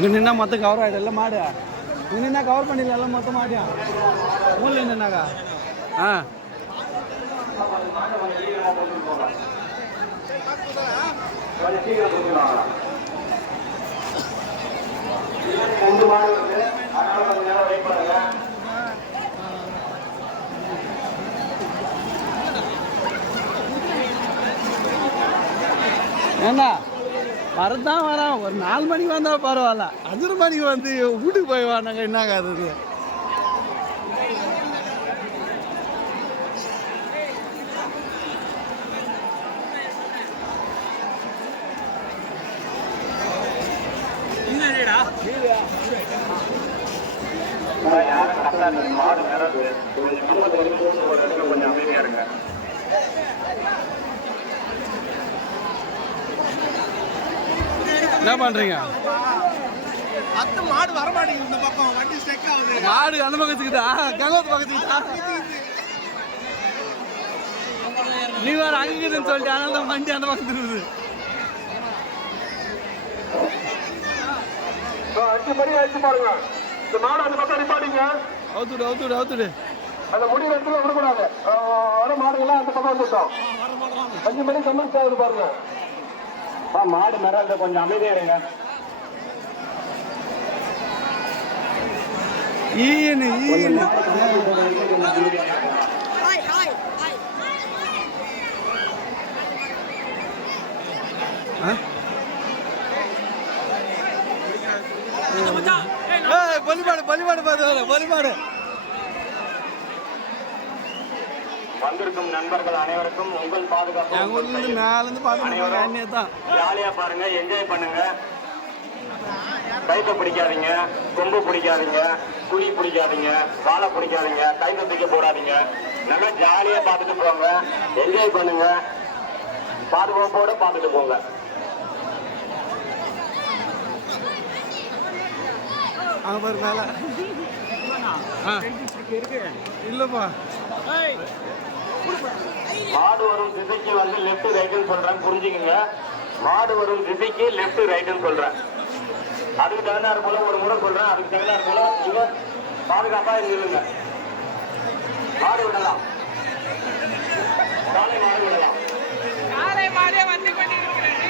இங்கே நின்னா மொத்தம் கவர் ஆகிடும் மாடு. இங்கே நின்னா கவர் பண்ணிடலாம் மொத்தம் மாடியும். ஊரில் நின்னாக்கா ஆ ஏண்டா வரதான் வரான். ஒரு 4 மணிக்கு வந்தால் பரவாயில்ல, 5 மணிக்கு வந்து வீட்டுக்கு போய் வாங்க என்னங்க அது. கொஞ்சம் அமைதியா இருங்க. என்ன பண்றீங்க? மாடு வர மாட்டேங்குது. இந்த பக்கம் வண்டி ஸ்டெக் ஆகுது. மாடு அந்த பக்கத்துக்கிட்டா கங்கோத்து பக்கத்துக்கிட்டா நீ வேற அங்கிட்டுன்னு சொல்லிட்டு அதனால தான் வண்டி அந்த பக்கத்து இருக்குது. 5 மணி ஆயிடுச்சு பாருங்க. இந்த மாடு அந்த பக்கம் நிப்பாட்டிங்க. அவுத்துடு அவுத்துடு அவுத்துடு. அந்த முடிவு இடத்துல விடக்கூடாது. வர மாடுகள்லாம் அந்த பக்கம் வந்துட்டோம். 5 மணி கம்மி ஆகுது பாருங்க. மாடு மேல கொஞ்சம் அமைதியா இருங்க. ஈனு ஈனு பலிமாடு பலிமாடு பார்த்து பலிமாடு. வந்திருக்கும் நண்பர்கள் அனைவருக்கும் உங்கள் பாதுகாப்பு. எங்க ஊர்ல இருந்து மேல இருந்து பாத்துட்டு தான் ஜாலியா பாருங்க, என்ஜாய் பண்ணுங்க. கைத்தை பிடிக்காதீங்க, கொம்பு பிடிக்காதீங்க, குழி பிடிக்காதீங்க, வாழை பிடிக்காதீங்க, கைத்தை தூக்கி போடாதீங்க. நல்லா ஜாலியா பார்த்துட்டு போங்க, என்ஜாய் பண்ணுங்க, பாதுகாப்போட பார்த்துட்டு போங்க. அங்க பாரு மேல இல்லப்பா. மாடு வரும் திசைக்கு வந்து லெப்ட் ரைட்னு சொல்றேன், புரிஞ்சுக்கங்க. மாடு வரும் திசைக்கு லெப்ட் ரைட்னு சொல்றேன். அதுக்கு தகுந்தாறு போல ஒரு முறை சொல்றேன், அதுக்கு தகுந்தாறு போல நீங்க பாதுகாப்பா இருங்க. மாடு விடலாம், காலை மாடு விடலாம். காலை மாடே வந்து கொண்டிருக்கிறது.